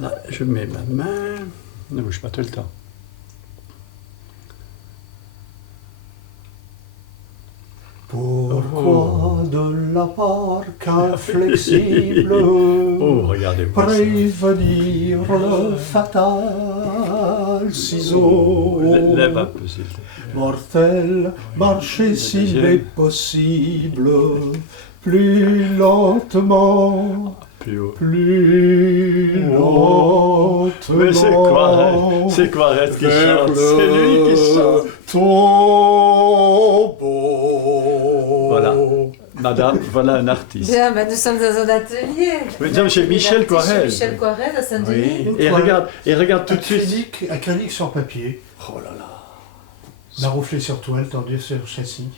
Là, je mets ma main. Ne bouge pas tout le temps. Pourquoi de la barque inflexible Oh, regardez-moi ça. prévenir le fatal ciseau Lève un peu, s'il te plaît. mortel, marcher s'il est possible, plus lentement, Plus haut. plus lentement. Mais c'est quoi Red qui chante? C'est lui qui chante. Tombeau. Voilà. Madame, voilà un artiste. Bien, ben nous sommes dans un atelier. Oui, nous sommes chez Michel Coirez. Michel Coirez à Saint-Denis. Oui. Et regarde tout de suite. Acrylique sur papier, Oh là là. marouflé sur toile, tendu sur châssis.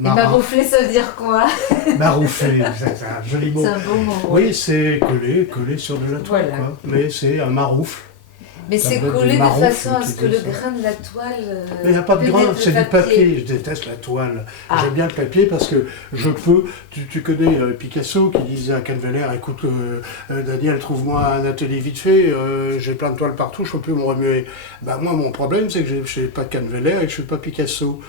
Et marouflé, ça veut dire quoi? Marouflé, c'est un joli mot. C'est un beau mot. Oui, c'est collé sur de la toile, Voilà. quoi. Mais c'est un maroufle. Mais Ça c'est doit être collé du de maroufle façon à ce qui que le fait ça. grain de la toile. Mais il n'y a pas de grain, pénètre c'est le du papier. Je déteste la toile. Ah. J'aime bien le papier parce que je peux. Tu connais Picasso qui disait à Canveller, écoute, Daniel, trouve-moi un atelier vite fait, j'ai plein de toiles partout, je peux me remuer. Ben, moi, mon problème, c'est que je n'ai pas de Canveller et que je ne suis pas Picasso.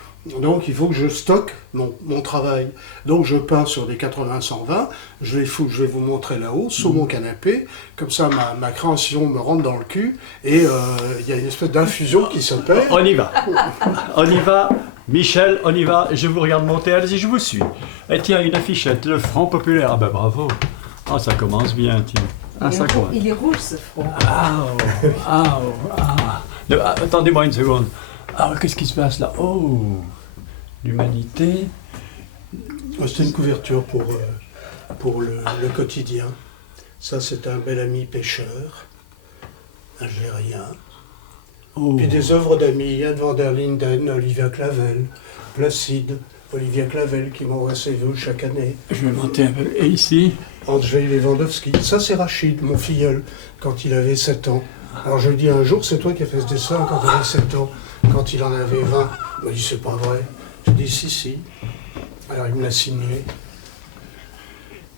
Donc il faut que je stocke mon travail. Donc je peins sur des 80-120, je vais vous montrer là-haut, sous mon canapé, comme ça ma création me rentre dans le cul, et il y a une espèce d'infusion qui s'opère. On y va. On y va. Michel, on y va. Je vous regarde monter. Allez-y, je vous suis. Et tiens, une affichette, le Front Populaire. Ah ben bravo. Ah, ça commence bien, tiens. Ah, ça commence. Il est rouge ce front. Attendez-moi une seconde. Ah, qu'est-ce qui se passe là? Oh, l'humanité. C'était une couverture pour le quotidien. Ça, c'est un bel ami pêcheur, algérien. Oh. Puis des œuvres d'amis, Yann van der Linden, Olivia Clavel, Placide, Olivia Clavel qui m'envoie ses vœux chaque année. Je vais monter un peu. Et ici? Andrzej Lewandowski. Ça, c'est Rachid, mon filleul, quand il avait 7 ans. Alors je lui dis un jour, c'est toi qui as fait ce dessin quand il avait 7 ans, quand il en avait 20. Il m'a dit, c'est pas vrai. Je dis, si. Alors il me l'a signé.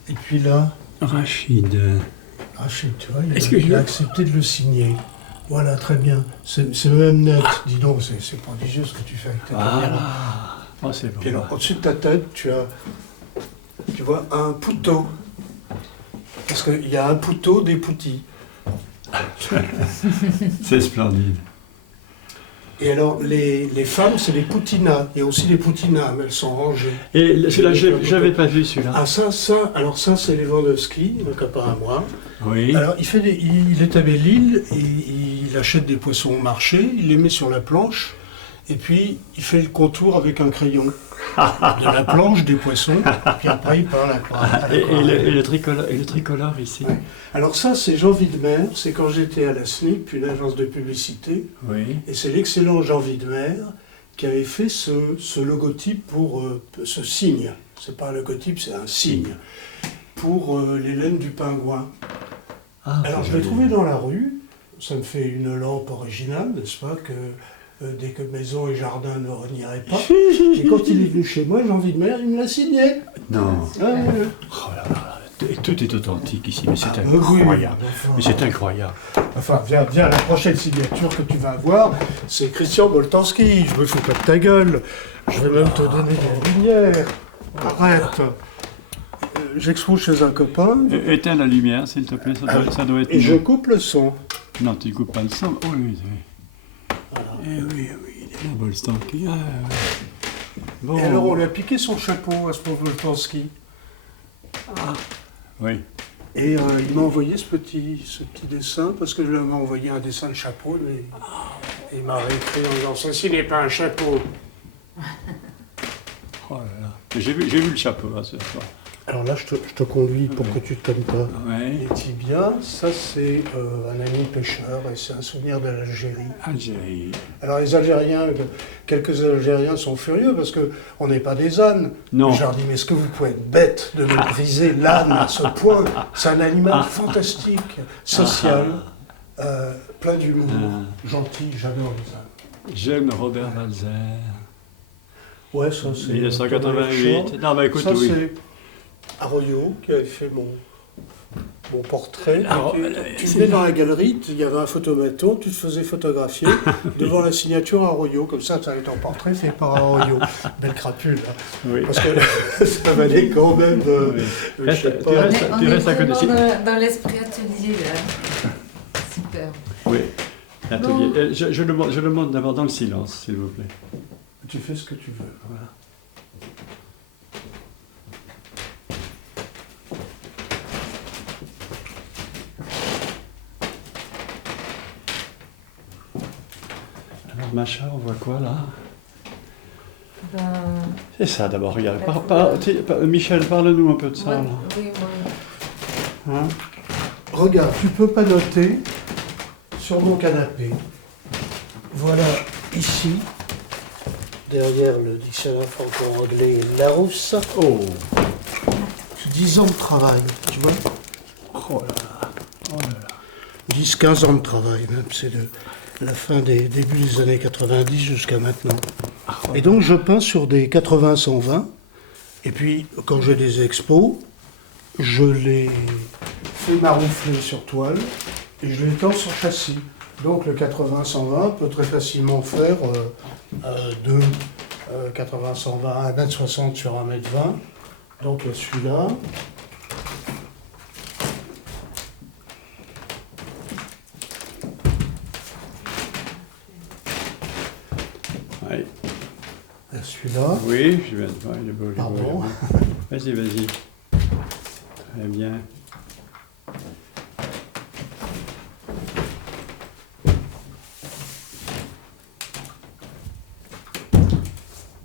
Et puis là, Rachid. Rachid, tu vois, Est-ce que il je- a accepté de le signer. Voilà, très bien. C'est même net. Dis donc, c'est prodigieux ce que tu fais avec ta caméra. Ah, oh, c'est Puis bon. alors, au-dessus de ta tête, tu vois un poutot. Parce qu'il y a un poutot des poutis. C'est splendide. Et alors, les femmes, c'est les poutinas. Il y a aussi les poutinas, mais elles sont rangées. Et celui-là, je n'avais pas vu celui-là. Ah, ça, c'est Lewandowski, donc à part à moi. Oui. Alors, il est à Belle-Île, et il achète des poissons au marché, il les met sur la planche, et puis il fait le contour avec un crayon de la planche des poissons, puis après il peint la Et le tricolore ici. Ouais. Alors ça, c'est Jean Widmer, c'est quand j'étais à la SNIP, une agence de publicité, Oui. et c'est l'excellent Jean Widmer qui avait fait ce logotype pour ce signe. C'est pas un logotype, c'est un signe. Pour les laines du pingouin. Ah, Alors je l'ai trouvé dans la rue, ça me fait une lampe originale, n'est-ce pas, que dès que maison et jardin ne renieraient pas. Et quand il est venu chez moi, Jean Widmer, il me l'a signé. Non. Ouais. Oh là là. Et tout est authentique ici, mais c'est Oui, incroyable. enfin. Mais c'est incroyable. Enfin, viens, la prochaine signature que tu vas avoir, c'est Christian Boltanski. Je me fous pas de ta gueule. Je vais même te donner des lumières. Arrête. J'expose chez un copain Éteins la lumière, s'il te plaît. Ça doit être. et je coupe le son. Non, tu coupes pas le son. Oh, oui, oui. Eh oui, oui. Il est là, Bolstanski. Ah, oui. Bon. Et alors on lui a piqué son chapeau à ce pauvre Boltanski. Oui. Et il m'a envoyé ce petit dessin, parce que je lui avais envoyé un dessin de chapeau, mais il m'a réécrit en disant « Ceci n'est pas un chapeau Oh là là. J'ai vu le chapeau là, ce soir. ». Alors là, je te conduis pour que tu te connais pas. Oui. Les tibias, ça c'est un ami pêcheur, et c'est un souvenir de l'Algérie. Algérie. Alors les Algériens, quelques Algériens sont furieux, parce qu'on n'est pas des ânes. Non. Je leur dis « Mais est-ce que vous pouvez être bête de me briser l'âne à ce point? C'est un animal fantastique, social. Plein d'humour, gentil, j'adore les ânes. J'aime Robert Walzer. Ouais, ça c'est... 1988. Non, mais écoute, Ça oui. c'est Arroyo qui avait fait mon portrait. Alors, Tu venais dans la galerie, il y avait un photomaton, tu te faisais photographier devant la signature Arroyo, comme ça, tu avais ton portrait fait par Arroyo. Belle crapule, hein. Oui. Parce que ça valait quand même, Oui. je sais Tu pas. restes- On tu est restes à côté. vraiment dans l'esprit atelier, là. Super. Oui, l'atelier. Non. Je le montre d'abord dans le silence, s'il vous plaît. Tu fais ce que tu veux. Voilà. Alors, Macha, on voit quoi là? Ben, C'est ça d'abord, regarde. La couleur. Michel, parle-nous un peu de ça. moi, Là. oui, moi. Hein? Regarde, tu peux pas noter sur mon canapé. Voilà, ici, derrière le dictionnaire franco-anglais Larousse, Oh, 10 ans de travail, tu vois. oh là là. Oh là là. 10-15 ans de travail, même, c'est de la fin des débuts des années 90 jusqu'à maintenant. Et donc je peins sur des 80-120, et puis quand j'ai des expos, je les fais maroufler sur toile, et je les tends sur châssis. Donc le 80-120 peut très facilement faire 80-120, 1m60 sur 1m20. Donc il y a celui-là. Ouais. Il y a celui-là. Oui, je viens de voir, il est beau. Il est beau, Pardon. il est beau. Vas-y, vas-y. Très bien.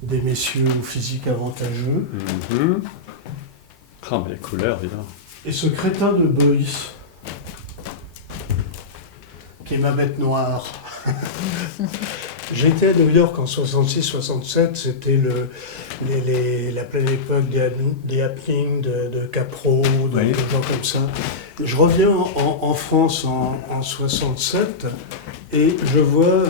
Des messieurs au physique avantageux. Mhm. Ah, mais les couleurs, dis donc. Et ce crétin de Beuys, qui est ma bête noire. J'étais à New York en 66-67, c'était la pleine époque des happenings de Capro, de Oui. gens comme ça. Je reviens en France en 67 et je vois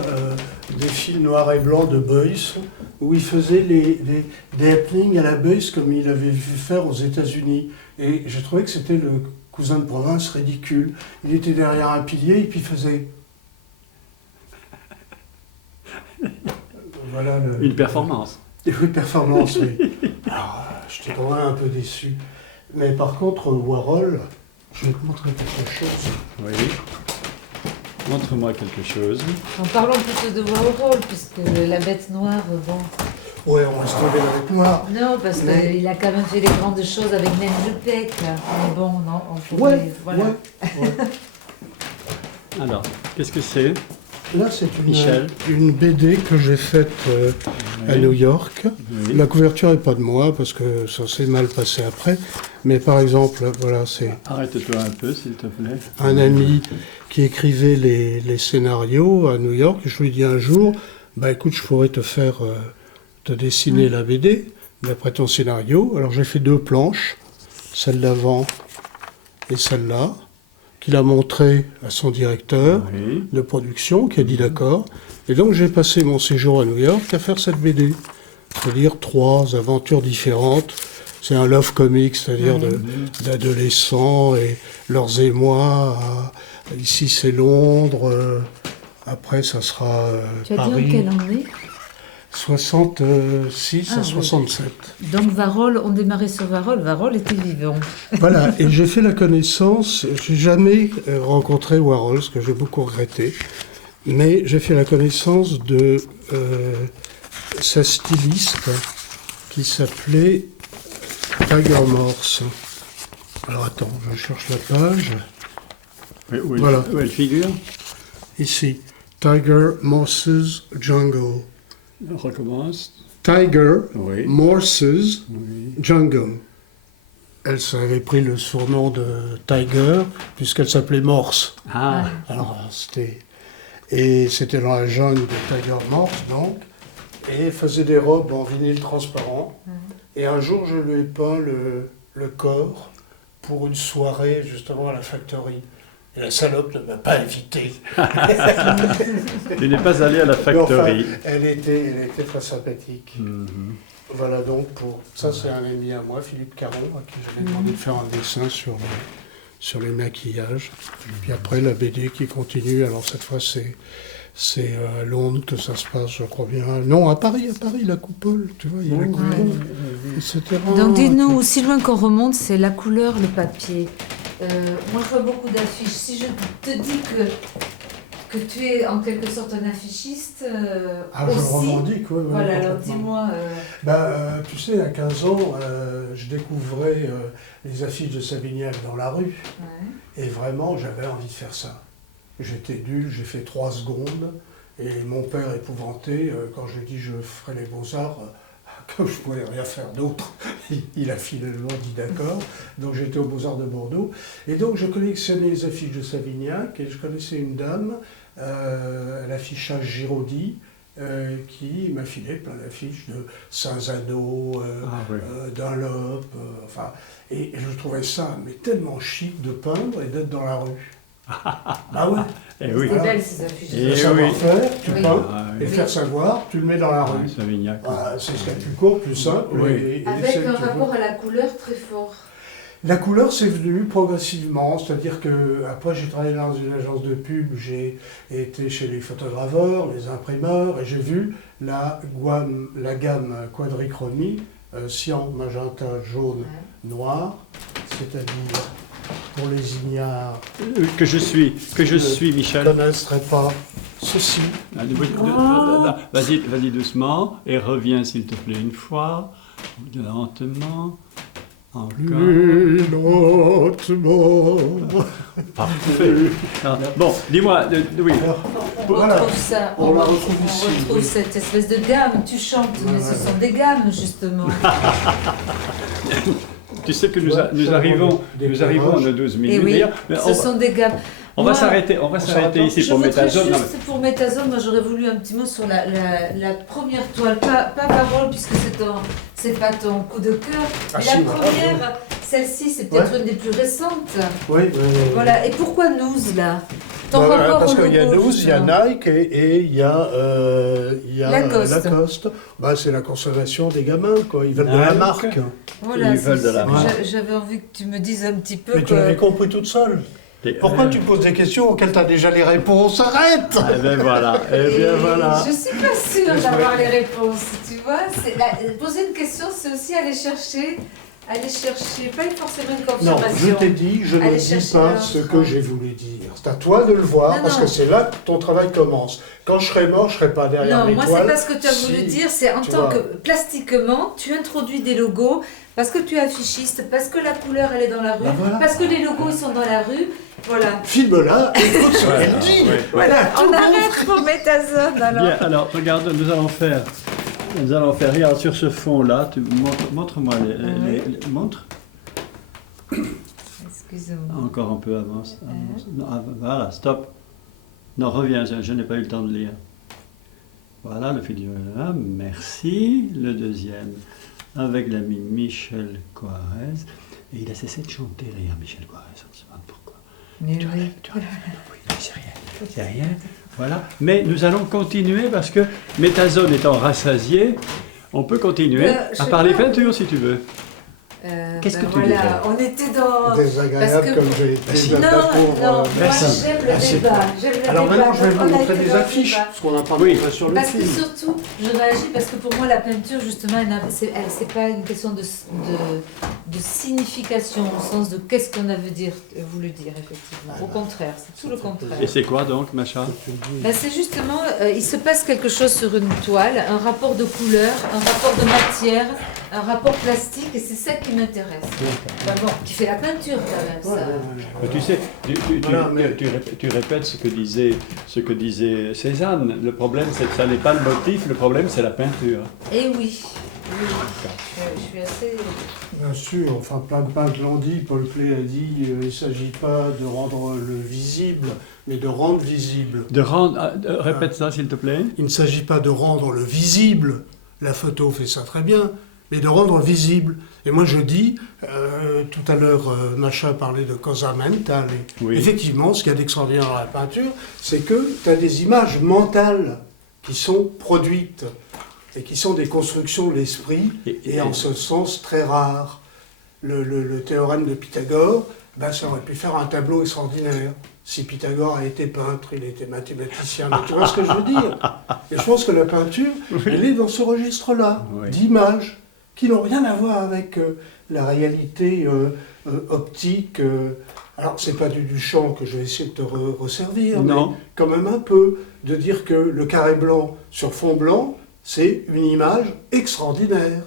des films noirs et blancs de Beuys où il faisait des happenings à la Beuys comme il avait vu faire aux États-Unis. Et je trouvais que c'était le cousin de province ridicule. Il était derrière un pilier et puis il faisait... Voilà Une performance. Une performance, oui. Alors, j'étais quand même un peu déçu. Mais par contre, Warhol, je vais te montrer quelque chose. Oui. Montre-moi quelque chose. En parlant plutôt de Warhol, puisque la bête noire, bon. Ouais, on reste tombé dans la noire. Non, parce Mais- qu'il a quand même fait des grandes choses avec Ned Lepec. Mais bon, non, on pourrait. Ouais, Voilà. ouais. Alors, qu'est-ce que c'est? Là, c'est Michel. une BD que j'ai faite à New York. Oui. La couverture n'est pas de moi parce que ça s'est mal passé après. Mais par exemple, voilà, c'est Arrête-toi un peu, s'il te plaît. un ami qui écrivait les scénarios à New York. Je lui dis un jour, bah écoute, je pourrais te dessiner la BD d'après ton scénario. Alors j'ai fait 2 planches, celle d'avant et celle-là, qu'il a montré à son directeur Oui. de production, qui a dit d'accord. Et donc j'ai passé mon séjour à New York à faire cette BD. C'est-à-dire 3 aventures différentes. C'est un love comic, c'est-à-dire d'adolescents et leurs émois. Ici c'est Londres, après ça sera Tu as dit en Paris. quelle année 66 Ah, à oui. 67. Donc Varol, on démarrait sur Varol. Varol était vivant. Voilà, et j'ai fait la connaissance, j'ai jamais rencontré Warhol, ce que j'ai beaucoup regretté, mais j'ai fait la connaissance de sa styliste qui s'appelait Tiger Morse. Alors attends, je cherche la page. Oui, Voilà. Où elle figure? Ici, Tiger Morse's Jungle. On recommence. Tiger Oui. Morse's Oui. Jungle. Elle avait pris le surnom de Tiger puisqu'elle s'appelait Morse. Ah, Alors c'était dans la jungle de Tiger Morse donc, et elle faisait des robes en vinyle transparent. Et un jour je lui ai peint le corps pour une soirée justement à la factory. Et la salope ne m'a pas invité. tu n'es pas allé à la Mais factory. enfin, elle était très sympathique. Mhm. Voilà donc ça c'est un ami à moi, Philippe Caron, à qui j'avais demandé de faire un dessin sur les maquillages. Puis après, la BD qui continue. Alors cette fois, c'est à Londres que ça se passe, je crois bien. Non, à Paris, la coupole, tu vois, il y a la coupole, etc. Donc dis-nous, aussi loin qu'on remonte, c'est la couleur, le papier. Moi, je vois beaucoup d'affiches. Si je te dis que tu es en quelque sorte un affichiste je aussi, revendique, oui. voilà, alors dis-moi... tu sais, à 15 ans, je découvrais les affiches de Savignac dans la rue. Ouais. Et vraiment, j'avais envie de faire ça. J'étais nul, j'ai fait 3 secondes. Et mon père, épouvanté, quand je lui ai dit je ferai les beaux-arts, comme je ne pouvais rien faire d'autre, il a filé le long, dit d'accord. Donc j'étais aux Beaux-Arts de Bordeaux. Et donc je collectionnais les affiches de Savignac et je connaissais une dame, à l'affichage Giraudy, qui m'a filé plein d'affiches de Saint-Zano, Dunlop, et je trouvais ça mais tellement chic de peindre et d'être dans la rue. Ah ouais. Et oui. C'était belle ces affiches. Le savoir-faire, tu Oui. peins, Oui. et faire savoir, tu le mets dans la rue. Savignac. C'est ce qu'il y a de plus court, plus simple. Oui. Et Avec celle un qui rapport vaut. à la couleur très fort. La couleur, c'est venu progressivement, c'est-à-dire que après j'ai travaillé dans une agence de pub, j'ai été chez les photograveurs, les imprimeurs, et j'ai vu la gamme quadrichromie, cyan, magenta, jaune, noir, c'est-à-dire pour les ignares Que je suis, Michel. ne connaisseraient pas ceci. Vas-y doucement et reviens s'il te plaît une fois, lentement, encore. Plus lentement. Parfait. Bon, dis-moi, oui. On Voilà. retrouve ça, On la retrouve ici, retrouve oui. cette espèce de gamme. Tu chantes, mais ce sont des gammes justement. Tu sais que nous arrivons à nos 12 Et minutes. oui, D'ailleurs, mais ce sont des gammes. on va Moi, s'arrêter ici Je pour voudrais Métazone. juste pour Métazone, moi j'aurais voulu un petit mot sur la première toile, pas Parole puisque c'est pas ton coup de cœur, mais la première, celle-ci c'est peut-être une des plus récentes. Oui. Voilà, et pourquoi nous là? Ton rapport parce au qu'il y a logo, 12, il y a justement. Nike et il y a Lacoste. Lacoste. C'est la consommation des gamins, quoi. Ils veulent de Nike. la marque. Voilà, Ils veulent de la marque. j'avais envie que tu me dises un petit peu Mais tu l'avais compris toute seule. Pourquoi tu poses des questions auxquelles tu as déjà les réponses? Arrête! Eh bien voilà, Je suis pas sûre d'avoir les réponses, tu vois. Poser une question, c'est aussi aller chercher, pas forcément une Non, confirmation. je t'ai dit, je ne Allez dis chercher pas un ce enfant. que j'ai voulu dire. C'est à toi de le voir, Non, parce non. que c'est là que ton travail commence. Quand je serai mort, je ne serai pas derrière Non, mes moi toiles. c'est pas ce que tu as voulu dire, c'est en tu tant vois. que plastiquement, tu introduis des logos, parce que tu es affichiste, parce que la couleur elle est dans la rue, Ben voilà. parce que les logos ils sont dans la rue, voilà. Filme-la, écoute ce qu'elle dit. Voilà, on arrête pour Métazone alors. Bien, alors regarde, nous allons faire, regarde sur ce fond-là, montre-moi montre. Excusez-moi. Encore un peu avance. Non, voilà, stop. Non, reviens, je n'ai pas eu le temps de lire. Voilà, le fil du là, merci. Le deuxième, avec l'ami Michel Coarez. Et il a cessé de chanter d'ailleurs, Michel Coarez, on ne sait pas pourquoi. Mais oui. C'est rien. Voilà. Mais nous allons continuer parce que Métazone étant rassasié, on peut continuer Je à sais parler pas. peinture si tu veux. Qu'est-ce que tu voilà, dirais? on était dans... Désagréable Parce que- comme j'ai été. Non, moi personne. j'aime le c'est débat. toi. J'aime le Alors débat. maintenant, je vais On vous a montrer été des dans le affiches, débat. parce qu'on n'a pas Oui. montré sur le Parce que film. surtout, je réagis parce que pour moi la peinture justement, c'est pas une question de signification au sens de qu'est-ce qu'on a voulu dire effectivement. Au contraire, c'est tout le contraire. Et c'est quoi donc, Macha? Ben, c'est justement, il se passe quelque chose sur une toile, un rapport de couleur, un rapport de matière, un rapport plastique, et c'est ça qui m'intéresse. Ben bon, qui fait la peinture quand même, ça. Mais tu sais, Voilà, mais- tu répètes ce que disait Cézanne. Le problème, c'est que ça n'est pas le motif, le problème, c'est la peinture. Et oui, je suis assez... Bien sûr, enfin plein de peintres l'ont dit, Paul Klee a dit il ne s'agit pas de rendre le visible, mais de rendre visible. Répète ça, s'il te plaît. Il ne s'agit pas de rendre le visible, la photo fait ça très bien, mais de rendre visible. Et moi je dis, tout à l'heure Macha parlait de cosa mentale. Oui. Effectivement, ce qu'il y a d'extraordinaire dans la peinture, c'est que tu as des images mentales qui sont produites et qui sont des constructions de l'esprit, et en ce sens très rares. Le théorème de Pythagore ben, ça aurait pu faire un tableau extraordinaire. Si Pythagore a été peintre, il était mathématicien. Mais tu vois ce que je veux dire? Et je pense que la peinture, elle est dans ce registre-là, d'images qui n'ont rien à voir avec la réalité optique. Alors, c'est pas du Duchamp que je vais essayer de te resservir, mais quand même un peu, de dire que le carré blanc sur fond blanc, c'est une image extraordinaire.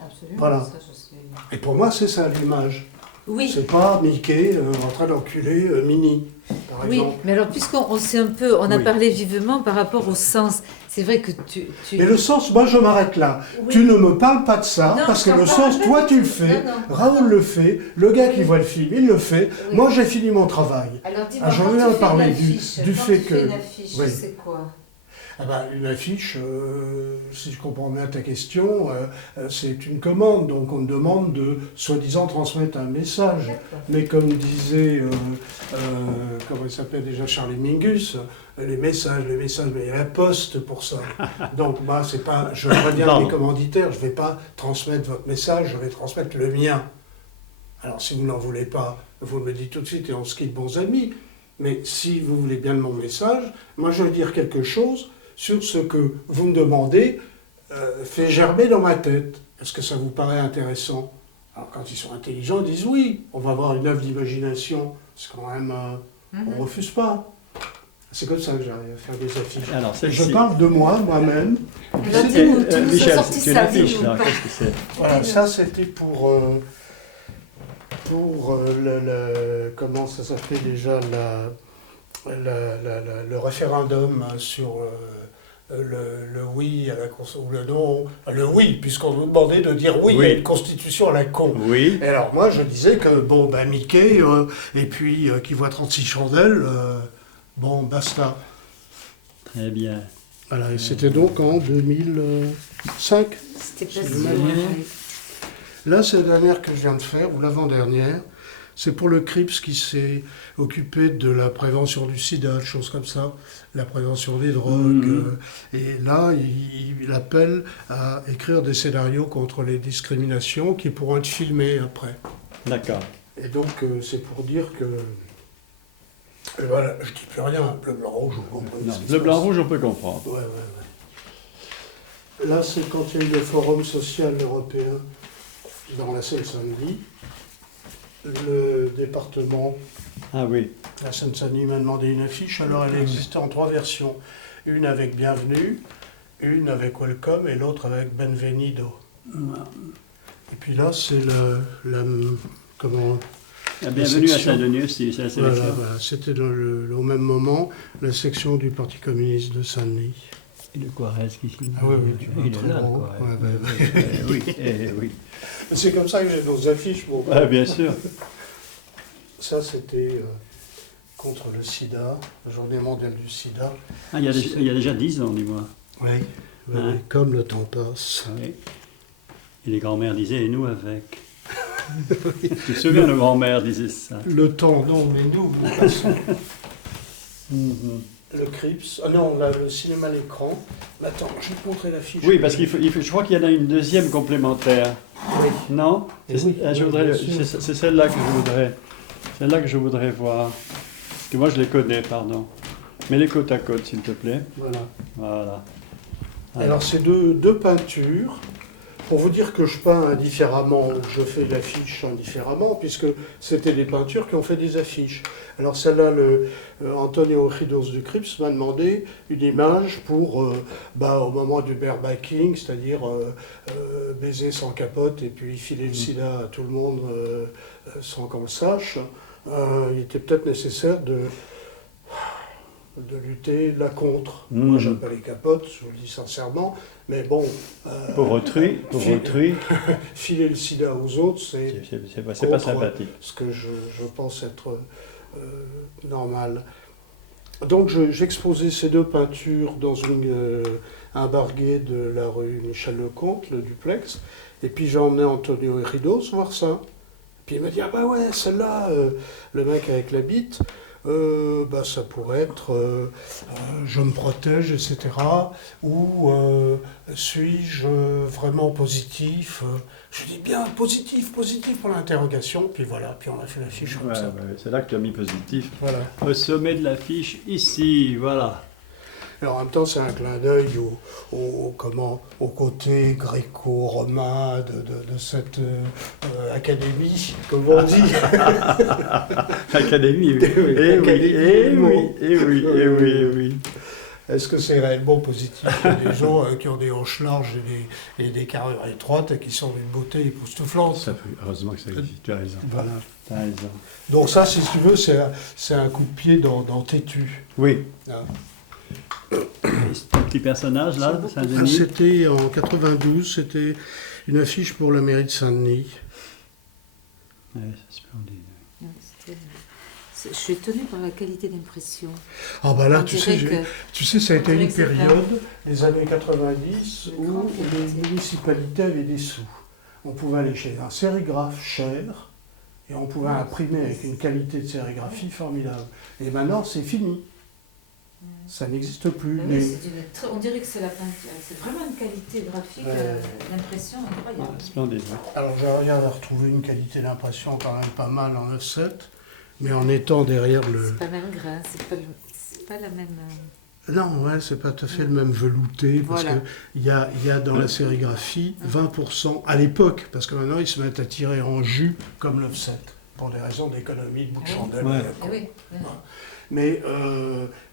Absolument. Voilà. Ça, je sais. Et pour moi, c'est ça l'image. Oui. C'est pas Mickey en train d'enculer Minnie, par Oui, exemple. mais alors puisqu'on s'est on a parlé vivement par rapport au sens, c'est vrai que tu... Mais le sens, moi je m'arrête là. Oui. Tu ne me parles pas de ça, Non, parce que je le t'en parle sens, pas toi du tu le tout. fais, Non. Raoul le fait, le gars qui voit le film, il le fait. Oui. Moi j'ai fini mon travail. Alors dis-moi, j'en quand ai tu fais parlé une du affiche, fait quand tu que... fais une affiche, Oui. c'est quoi? Ah ben, une affiche, si je comprends bien ta question, c'est une commande, donc on demande de soi-disant transmettre un message. D'accord. Mais comme disait, comment il s'appelle déjà, Charlie Mingus, les messages, mais il y a la poste pour ça. Donc moi, c'est pas, je reviens mes commanditaires, je ne vais pas transmettre votre message, je vais transmettre le mien. Alors si vous n'en voulez pas, vous me le dites tout de suite et on se quitte bons amis. Mais si vous voulez bien de mon message, moi je veux dire quelque chose sur ce que vous me demandez, fait germer dans ma tête. Est-ce que ça vous paraît intéressant? Alors quand ils sont intelligents, ils disent oui, on va avoir une œuvre d'imagination. C'est quand même, on ne refuse pas. C'est comme ça que j'arrive à faire des affiches. Alors, je parle de moi-même. Michel, sorti c'est une ça, affiche, dis-nous. là. Qu'est-ce que c'est? Voilà, ça c'était pour comment ça s'appelait déjà, le référendum sur le oui à la ou le non, le oui, puisqu'on nous demandait de dire oui à une constitution à la con. Oui. Et alors moi je disais que bon ben Mickey et puis qui voit 36 chandelles, bon basta. Très bien. Voilà, et c'était donc en 2005. C'était pas C'est sûr. le Là, c'est la dernière que je viens de faire, ou l'avant-dernière. C'est pour le CRIPS qui s'est occupé de la prévention du sida, des choses comme ça, la prévention des drogues. Et là, il appelle à écrire des scénarios contre les discriminations qui pourront être filmés après. D'accord. Et donc, c'est pour dire que... Et voilà, je dis plus rien, bleu, blanc, rouge, vous comprenez Non, ce qui le se blanc passe. rouge, on peut comprendre. Ouais. Là, c'est quand il y a eu le Forum social européen dans la Seine-Saint-Denis. Le département, Ah oui. la Seine-Saint-Denis m'a demandé une affiche, alors elle existait en 3 versions. Une avec Bienvenue, une avec Welcome et l'autre avec Benvenido. Et puis là, c'est comment... Bienvenue à Saint-Denis aussi, c'est la sélection. Voilà. C'était au même moment la section du Parti communiste de Saint-Denis. Et le Quarez qui signe. Ah oui, tu vois, Il est très là, le gros. Quarez. Ouais. Oui. C'est comme ça que j'ai nos affiches. Bon. Ah, bien sûr. Ça, c'était contre le sida, la journée mondiale du sida. Ah, il y a déjà 10 ans, dis-moi. Oui, Hein? comme le temps passe. Oui. Et les grands-mères disaient, et nous avec. Tu te souviens, nos grands-mères disaient ça. Le temps, non, mais nous passons. Le CRIPS, le cinéma à l'écran. Mais attends, je vais te montrer l'affiche. Oui, parce je crois qu'il y en a une deuxième complémentaire. Oui. Non? Oui, bien sûr. C'est celle-là que je voudrais. Celle-là que je voudrais voir. Parce que moi, je les connais, pardon. Mets-les côte à côte, s'il te plaît. Voilà. Alors, c'est deux peintures. Pour vous dire que je peins indifféremment, je fais l'affiche indifféremment, puisque c'était des peintures qui ont fait des affiches. Alors celle-là, Antonio Ridos du Crips m'a demandé une image pour, au moment du barebacking, c'est-à-dire baiser sans capote et puis filer le sida à tout le monde sans qu'on le sache. Il était peut-être nécessaire de lutter là contre. Moi, j'aime pas les capotes, je vous le dis sincèrement, mais bon... Pour autrui. Filer le sida aux autres, c'est pas sympathique. Ce que je pense être normal. Donc, j'exposais ces deux peintures dans un barguet de la rue Michel-Lecomte, le duplex, et puis j'ai emmené Antonio Ridos voir ça. Puis il m'a dit, ah bah ouais, celle-là, le mec avec la bite... Ça pourrait être je me protège, etc. Ou suis-je vraiment positif je dis bien positif pour l'interrogation, puis voilà, puis on a fait l'affiche comme ça. C'est là que tu as mis positif. Voilà. Au sommet de l'affiche, ici, voilà. Alors en même temps, c'est un clin d'œil au côté gréco-romain de cette académie, comme on dit. Académie, oui. Oui. Est-ce que c'est réellement positif? Il y a des gens qui ont des hanches larges et des carrures étroites et qui sont d'une beauté époustouflante. Heureusement que ça existe, tu as raison. Voilà. Tu as raison. Donc ça, si tu veux, c'est un coup de pied dans Tétu. Oui. Ah. Et ce petit personnage là, Saint-Denis. C'était en 92, c'était une affiche pour la mairie de Saint-Denis. Ouais, c'est splendide. Je suis étonnée par la qualité d'impression. Ah bah là, On tu dirait sais, ça a été dirait une que c'est période, les années 90, où grand les municipalités avaient des sous. On pouvait aller chez un sérigraphe cher, et on pouvait imprimer avec une qualité de sérigraphie formidable. Et maintenant, c'est fini. Ça n'existe plus. On dirait que c'est la peinture. C'est vraiment une qualité graphique, l'impression incroyable. Splendide. Alors j'arrive à retrouver une qualité d'impression quand même pas mal en offset, mais en étant derrière le... C'est pas le même grain, c'est pas la même... Non, ouais, c'est pas tout à fait le même velouté, parce Voilà. qu'il y a dans la sérigraphie 20%, à l'époque, parce que maintenant ils se mettent à tirer en jus comme l'offset, pour des raisons d'économie de bout de chandelle. Ouais. Oui. Mais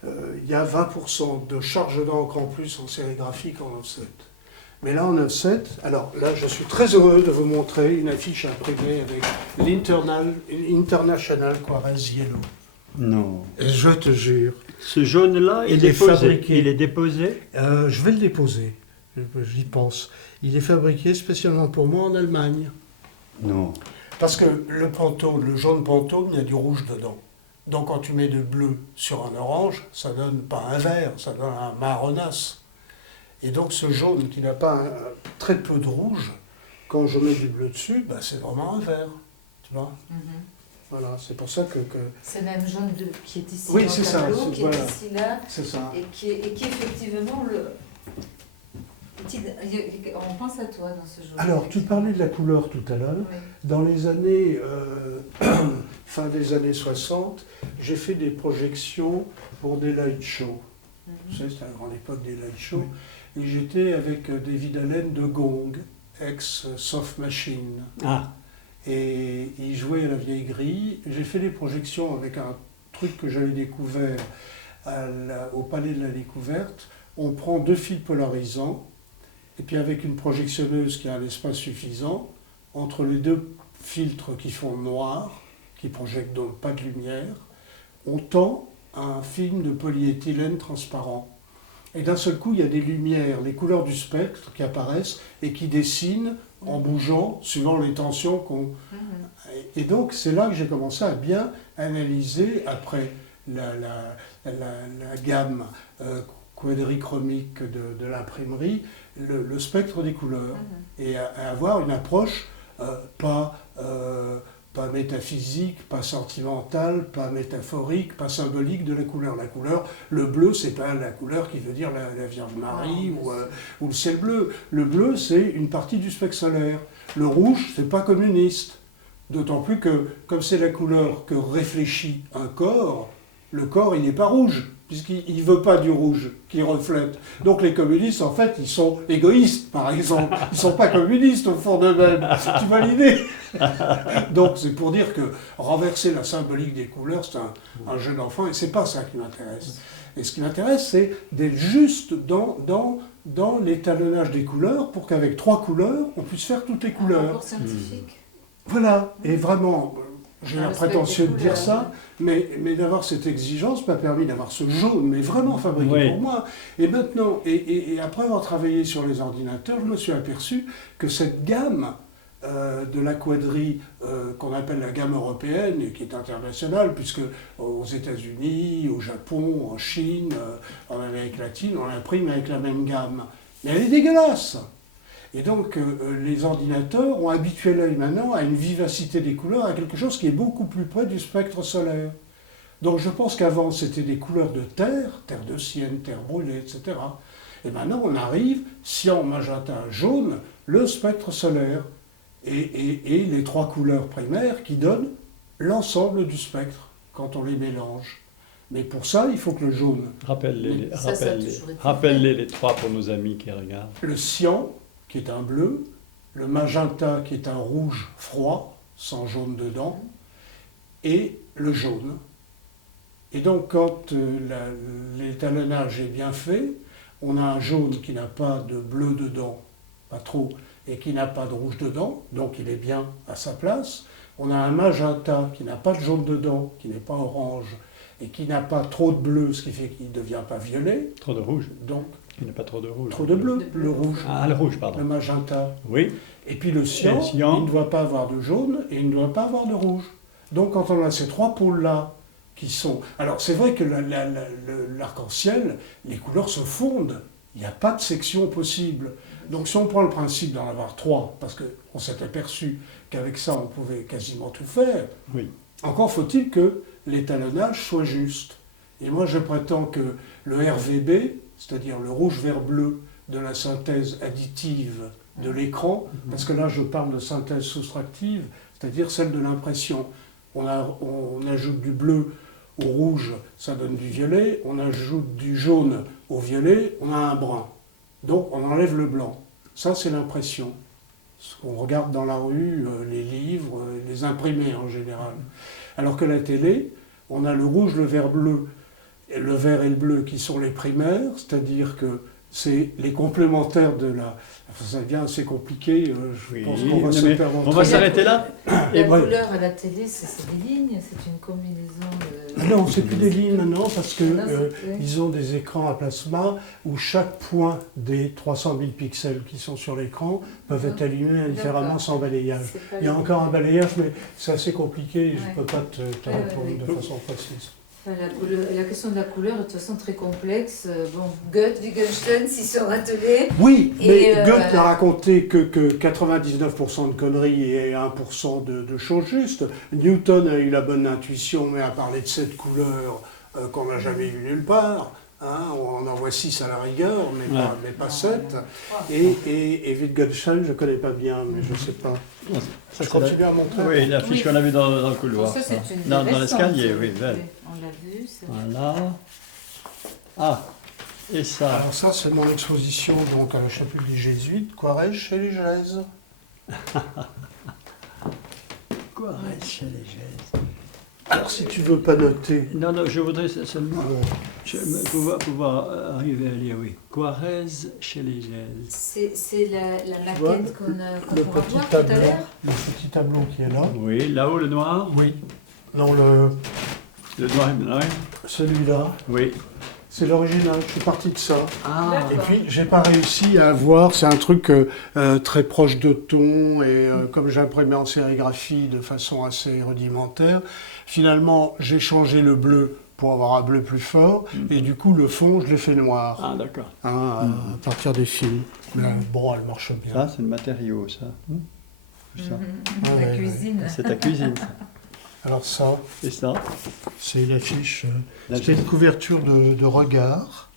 il y a 20% de charge d'encre en plus en sérigraphie qu'en offset. Mais là, en offset, alors là, je suis très heureux de vous montrer une affiche imprimée avec l'International Quarez Yellow. Non. Et je te jure. Ce jaune-là, Il est fabriqué. Il est déposé. Je vais le déposer, j'y pense. Il est fabriqué spécialement pour moi en Allemagne. Non. Parce que le jaune Pantone, il y a du rouge dedans. Donc quand tu mets de bleu sur un orange, ça donne pas un vert, ça donne un marronasse. Et donc ce jaune qui n'a pas très peu de rouge, quand je mets du bleu dessus, c'est vraiment un vert. Tu vois? Voilà, c'est pour ça que... C'est le même jaune qui est ici Oui, dans c'est le ça, tableau, qui voilà. est ici là, C'est ça. et qui est effectivement le... On pense à toi dans ce jaune. Alors, tu parlais de la couleur tout à l'heure. Oui. Dans les années... fin des années 60, j'ai fait des projections pour des light shows. Tu sais, c'était la grande époque des light shows. Et j'étais avec David Allen de Gong, ex-Soft Machine. Ah. Et il jouait à la vieille grille. J'ai fait des projections avec un truc que j'avais découvert au Palais de la Découverte. On prend 2 fils polarisants, et puis avec une projectionneuse qui a un espace suffisant, entre les 2 filtres qui font noir, qui projettent donc pas de lumière, on tend un film de polyéthylène transparent. Et d'un seul coup, il y a des lumières, les couleurs du spectre qui apparaissent et qui dessinent en bougeant suivant les tensions qu'on... Et donc, c'est là que j'ai commencé à bien analyser, après la gamme quadrichromique de l'imprimerie, le spectre des couleurs. Et à avoir une approche pas métaphysique, pas sentimentale, pas métaphorique, pas symbolique de la couleur. La couleur, le bleu, c'est pas la couleur qui veut dire la Vierge Marie ou le ciel bleu. Le bleu, c'est une partie du spectre solaire. Le rouge, c'est pas communiste. D'autant plus que, comme c'est la couleur que réfléchit un corps, le corps, il n'est pas rouge, puisqu'il ne veut pas du rouge qui reflète. Donc les communistes, en fait, ils sont égoïstes, par exemple. Ils ne sont pas communistes au fond d'eux-mêmes. Tu vois l'idée? Donc c'est pour dire que renverser la symbolique des couleurs, c'est un jeu d'enfant, et c'est pas ça qui m'intéresse. Et ce qui m'intéresse, c'est d'être juste dans l'étalonnage des couleurs, pour qu'avec 3 couleurs, on puisse faire toutes les couleurs. Un rapport scientifique. Voilà, et vraiment, j'ai l'air prétentieux de dire couleurs. ça, mais d'avoir cette exigence m'a permis d'avoir ce jaune, mais vraiment fabriqué pour moi. Et maintenant, et après avoir travaillé sur les ordinateurs, je me suis aperçu que cette gamme de la quadrille qu'on appelle la gamme européenne, et qui est internationale, puisque aux États-Unis, au Japon, en Chine, en Amérique latine, on l'imprime avec la même gamme. Mais elle est dégueulasse! Et donc, les ordinateurs ont habitué l'œil maintenant à une vivacité des couleurs, à quelque chose qui est beaucoup plus près du spectre solaire. Donc je pense qu'avant, c'était des couleurs de terre, terre de sienne, terre brûlée, etc. Et maintenant, on arrive, cyan, magenta, jaune, le spectre solaire, et les 3 couleurs primaires qui donnent l'ensemble du spectre, quand on les mélange. Mais pour ça, il faut que le jaune, Rappelle-les Ça, ça a toujours été rappelle-les les 3 pour nos amis qui regardent. le cyan, qui est un bleu, le magenta, qui est un rouge froid, sans jaune dedans, et le jaune. Et donc, quand l'étalonnage est bien fait, on a un jaune qui n'a pas de bleu dedans, pas trop, et qui n'a pas de rouge dedans, donc il est bien à sa place. On a un magenta qui n'a pas de jaune dedans, qui n'est pas orange, et qui n'a pas trop de bleu, ce qui fait qu'il ne devient pas violet. Trop de rouge. Donc, Il n'y a pas trop de rouge. trop de bleu, le rouge, Ah, le rouge, le pardon. magenta. Oui. Et puis le cyan, Et le cyan. il ne doit pas avoir de jaune et il ne doit pas avoir de rouge. Donc quand on a ces 3 pôles-là qui sont... Alors c'est vrai que l'arc-en-ciel, les couleurs se fondent. Il n'y a pas de section possible. Donc si on prend le principe d'en avoir 3, parce qu'on s'est aperçu qu'avec ça on pouvait quasiment tout faire, Oui. encore faut-il que l'étalonnage soit juste. Et moi je prétends que le RVB, c'est-à-dire le rouge-vert-bleu de la synthèse additive de l'écran, parce que là je parle de synthèse soustractive, c'est-à-dire celle de l'impression. On ajoute du bleu au rouge, ça donne du violet, on ajoute du jaune au violet, on a un brun. Donc on enlève le blanc. Ça c'est l'impression. Ce qu'on regarde dans la rue, les livres, les imprimés en général. Alors que la télé, on a le rouge, le vert bleu, et le vert et le bleu qui sont les primaires, c'est-à-dire que c'est les complémentaires de la... Enfin, ça devient assez compliqué, je pense qu'on va se perdre. On va s'arrêter là. La Et couleur à la télé, c'est des lignes, c'est une combinaison de... Non, c'est plus des lignes maintenant parce que Non, c'est- ils ont des écrans à plasma où chaque point des 300 000 pixels qui sont sur l'écran peuvent être allumés indifféremment D'accord. sans balayage. c'est pas Il y a les- encore un balayage, mais c'est assez compliqué et je Ouais. ne peux pas te Ouais, répondre ouais, de façon précise. Enfin, la question de la couleur est de toute façon très complexe. Bon, Goethe, Wittgenstein s'y sont attelés. Oui, Et, mais Goethe n'a raconté que 99% de conneries et 1% de choses justes. Newton a eu la bonne intuition, mais a parlé de 7 couleurs qu'on n'a jamais vues nulle part. Hein, on en voit 6 à la rigueur, mais pas 7. Et Wittgenstein, je ne connais pas bien, mais je ne sais pas. Je continue à montrer. Oui, l'affiche Oui. qu'on a vue dans le couloir. Ça, c'est une Dans récente, l'escalier, oui, belle. On l'a vu. c'est- Voilà. Ah, et ça. Alors ça, c'est mon exposition donc, à la chapelle des Jésuites, Quaresche chez les Gèzes. Quoi reste chez les Gèzes? Alors si tu veux pas noter... Non, non, je voudrais seulement pouvoir arriver à lire, oui. Quarez chez les Gèzes. C'est la vois, maquette qu'on va Le voir petit tout à tableau, l'heure. le petit tableau qui est là. Oui, là-haut le noir. Oui. Non, Le noir et blanc. celui-là, Oui. c'est l'original, je suis parti de ça. Ah, Et puis, j'ai pas réussi à avoir, c'est un truc très proche de ton, et comme j'ai imprimé en sérigraphie de façon assez rudimentaire, finalement, j'ai changé le bleu pour avoir un bleu plus fort, et du coup, le fond, je l'ai fait noir, ah d'accord. hein, à partir des fils. Mais bon, elle marche bien. Ça, c'est le matériau, ça. Ça. Ah, La ouais, cuisine. C'est ta cuisine, ça. Alors ça, Et ça. c'est l'affiche, L'affiche. c'était une couverture de Regard,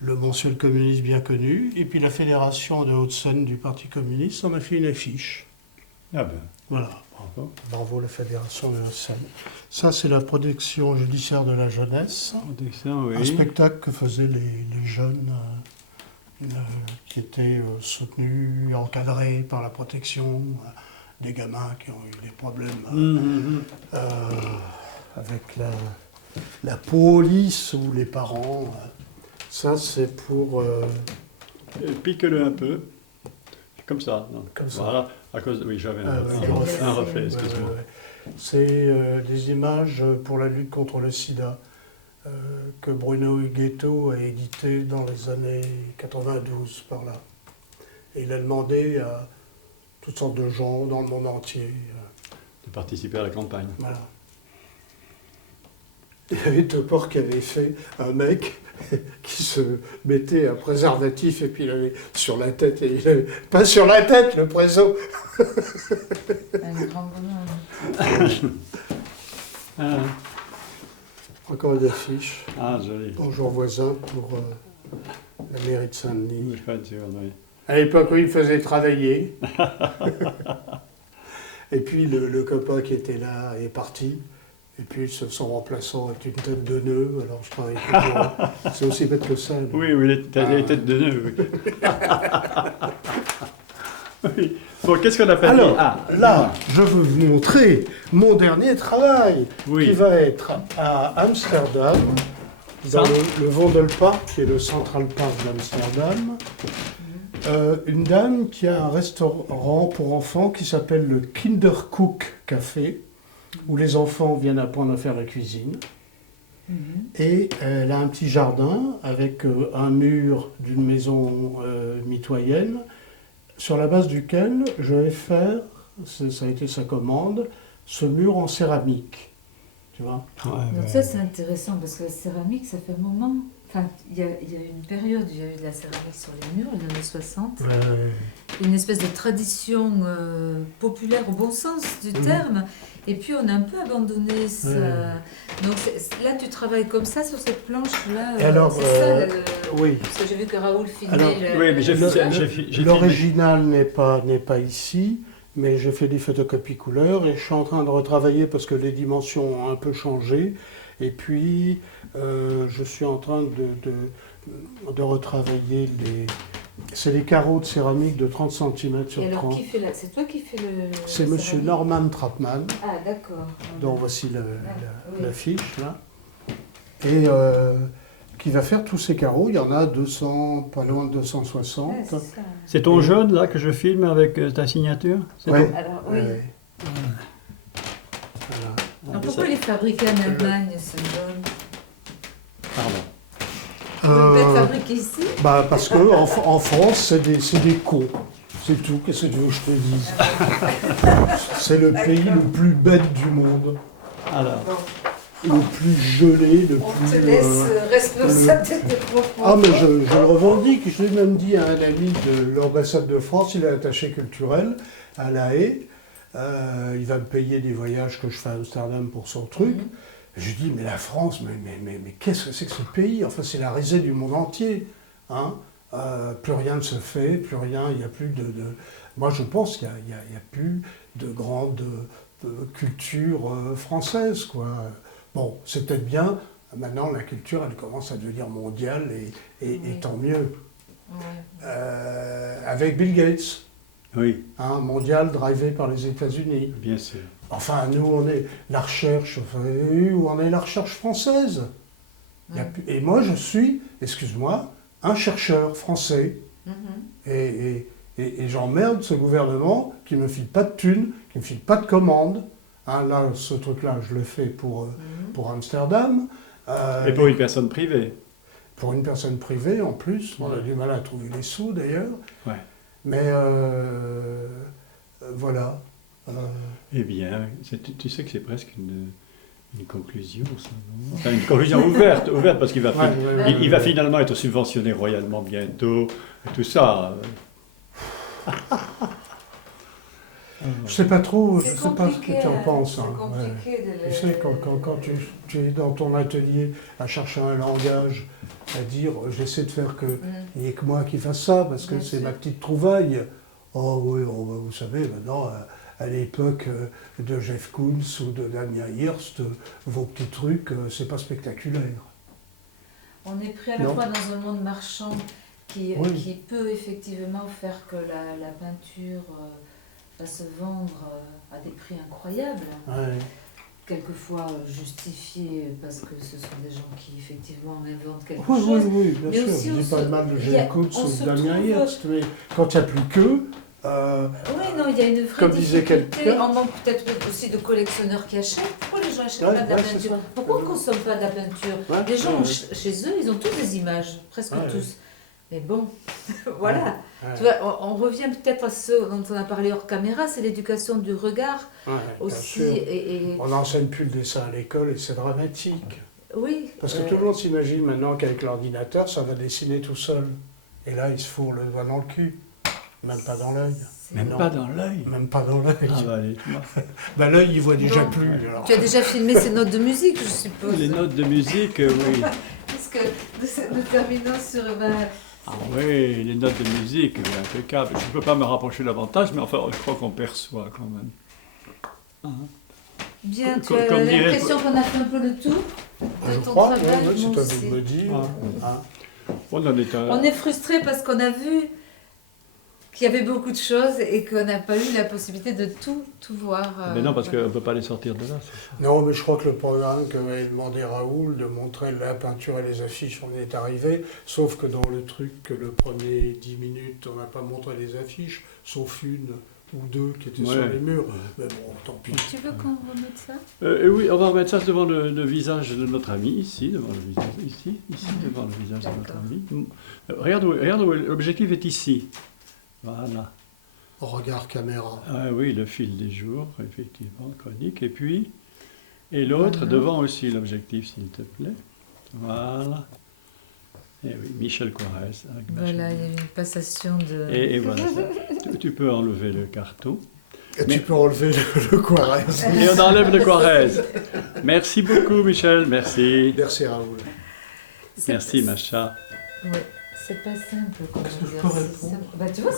le mensuel communiste bien connu, et puis la Fédération de Haute-Seine du Parti communiste en a fait une affiche. Ah ben, Voilà. bravo. Bravo la Fédération de Haute-Seine. Ça, c'est la protection judiciaire de la jeunesse. Protection, oui. Un spectacle que faisaient les jeunes qui étaient soutenus, encadrés par la protection, des gamins qui ont eu des problèmes avec la police ou les parents. Ça, c'est pour... Pique-le un peu. Comme ça. Non. Comme ça. Voilà. À cause oui, j'avais ouais. un reflet, Ouais, excuse-moi. ouais, ouais. C'est des images pour la lutte contre le sida que Bruno Huguetto a édité dans les années 92 par là. Et il a demandé à toutes sortes de gens dans le monde entier. De participer à la campagne. Voilà. Il y avait Topor qui avait fait un mec qui se mettait un préservatif et puis il avait sur la tête, et il avait, pas sur la tête, le préso. Un grand bonhomme. Ah, Encore une affiche. Ah, joli. Bonjour voisin pour la mairie de Saint-Denis. Je peinture, oui. À l'époque, où il me faisait travailler. Et puis le copain qui était là est parti. Et puis son remplaçant est une tête de nœud. Alors je travaille toujours. C'est aussi bête que ça. Mais... Oui, t'as des têtes de nœud. Oui. Oui. Bon, qu'est-ce qu'on a fait? Alors, là, je veux vous montrer mon dernier travail, qui va être à Amsterdam, dans le Vondelpark, qui est le Central Park d'Amsterdam. Une dame qui a un restaurant pour enfants qui s'appelle le Kindercook Café, où les enfants viennent apprendre à faire la cuisine. Et elle a un petit jardin avec un mur d'une maison mitoyenne, sur la base duquel je vais faire, ça a été sa commande, ce mur en céramique. Tu vois? Donc ça c'est intéressant parce que la céramique ça fait un moment. Enfin, il y a une période où il y a eu de la céramique sur les murs, les années 60. Une espèce de tradition populaire au bon sens du terme. Et puis on a un peu abandonné ça. Donc là tu travailles comme ça sur cette planche-là. Et alors, oui. Parce que j'ai vu que Raoul filmait. Alors, oui, mais j'ai l'original n'est pas ici, mais j'ai fait des photocopies couleurs et je suis en train de retravailler parce que les dimensions ont un peu changé. Et puis, je suis en train de retravailler c'est les carreaux de céramique de 30 cm sur 30. Et alors, c'est toi qui fais le... C'est monsieur Norman Trapman. Ah, d'accord. dont voici la fiche, là. Et qui va faire tous ces carreaux. Il y en a 200, pas loin de 260. Ouais, c'est ton jaune, là, que je filme avec ta signature? Oui. Alors, oui. Voilà. Alors, pourquoi il est fabriqué en Allemagne, ce jaune? Pardon. Il peut être fabriqué ici? Parce qu'en en France, c'est des cons. C'est tout. Qu'est-ce que tu veux que je te dise? C'est le pays le plus bête du monde. Alors. Le plus gelé, le On plus... te laisse responsable de tes propos. Ah, mais je le revendique. Je l'ai même dit à un ami de l'ambassade de France, il est attaché culturel à La Haye. Il va me payer des voyages que je fais à Amsterdam pour son truc. Je lui dis, mais la France, mais qu'est-ce que c'est que ce pays? Enfin, c'est la risée du monde entier. Hein. Plus rien ne se fait, plus rien, il n'y a plus de... Moi, je pense qu'il n'y a plus de grande culture française, quoi. Bon, c'est peut-être bien. Maintenant, la culture, elle commence à devenir mondiale et tant mieux. Avec Bill Gates. Oui. Hein, mondial, drivé par les États-Unis. Bien sûr. Enfin, nous, on est la recherche, où on est la recherche française. Et moi, je suis, excuse-moi, un chercheur français. Et j'emmerde ce gouvernement qui ne me file pas de thunes, qui ne me file pas de commandes. Hein, là, ce truc-là, je le fais pour Amsterdam. Et pour une personne privée. Pour une personne privée, en plus. On a du mal à trouver les sous, d'ailleurs. Ouais. Mais voilà. Eh bien, tu sais que c'est presque une conclusion, ça, non? Enfin, une conclusion ouverte, parce qu'il va, il va finalement être subventionné royalement bientôt, et tout ça. Je sais pas trop, je sais pas ce que tu en penses. C'est compliqué de Tu sais, quand tu es dans ton atelier à chercher un langage, à dire j'essaie de faire qu'il n'y ait que moi qui fasse ça, parce que c'est ma petite trouvaille. Oh oui, vous savez, maintenant, à l'époque de Jeff Koons ou de Damien Hirst, vos petits trucs, c'est pas spectaculaire. On est pris à la fois dans un monde marchand qui peut effectivement faire que la peinture va se vendre à des prix incroyables. Quelquefois justifiés parce que ce sont des gens qui effectivement inventent quelque chose. Oui, bien sûr. Je ne dis pas de mal de Jeff Koons ou de Damien Hirst, mais quand il n'y a plus qu'eux, oui, non, il y a une vraie comme disait difficulté. On manque peut-être aussi de collectionneurs qui achètent. Pourquoi les gens n'achètent pas de la peinture? Pourquoi on ne consomme pas de la peinture? Les gens, chez eux, ils ont tous des images, presque tous. Mais bon, voilà. Tu vois, on revient peut-être à ce dont on a parlé hors caméra, c'est l'éducation du regard aussi. On n'enseigne plus le dessin à l'école et c'est dramatique. Oui. Parce que tout le monde s'imagine maintenant qu'avec l'ordinateur, ça va dessiner tout seul. Et là, il se fourre le doigt dans le cul. Même pas dans l'œil. Mais non. Pas dans l'œil. Même pas dans l'œil. Ah bah allez, tu vois. Bah, l'œil, il voit déjà Non. plus. Alors. Tu as déjà filmé ces notes de musique, je suppose. Les notes de musique, oui. Parce que nous terminons sur... Ah oui, les notes de musique, oui, impeccable. Je ne peux pas me rapprocher davantage, mais enfin, je crois qu'on perçoit quand même. Hein. Bien, tu Comme as dirait- l'impression qu'on a fait un peu le tour de Je ton crois, travail, ouais, moi c'est à aussi. vous de me dire. Ah. Hein. On en est un... On est frustré parce qu'on a vu qu'il y avait beaucoup de choses et qu'on n'a pas eu la possibilité de tout voir. Mais non, parce qu'on voilà. ne peut pas les sortir de là. c'est ça. Non, mais je crois que le programme que m'avait demandé Raoul de montrer la peinture et les affiches, on y est arrivé. Sauf que dans le truc, que le premier 10 minutes, on n'a pas montré les affiches, sauf une ou deux qui étaient sur Ouais. les murs. Mais bon, tant pis. Tu veux qu'on remette ça? Et oui, on va remettre ça devant le visage de notre ami, ici, devant le visage, ici, devant le visage de notre D'accord. ami. Regarde où l'objectif est ici. Voilà. Regard caméra. Ah oui, le fil des jours, effectivement, chronique. Et l'autre, Voilà. devant aussi l'objectif, s'il te plaît. Voilà. Et oui, Michel Coirès. Avec Voilà, Michel. il y a eu une passation de... Et voilà, tu peux enlever le carton. Et Mais- tu peux enlever le Quarès. Et on enlève le Coirès. Merci beaucoup, Michel. Merci. Merci Raoul. C'est- Merci, Macha. Ouais, c'est pas simple, comment Est-ce que je dire. peux c'est répondre simple. Bah, tu vois,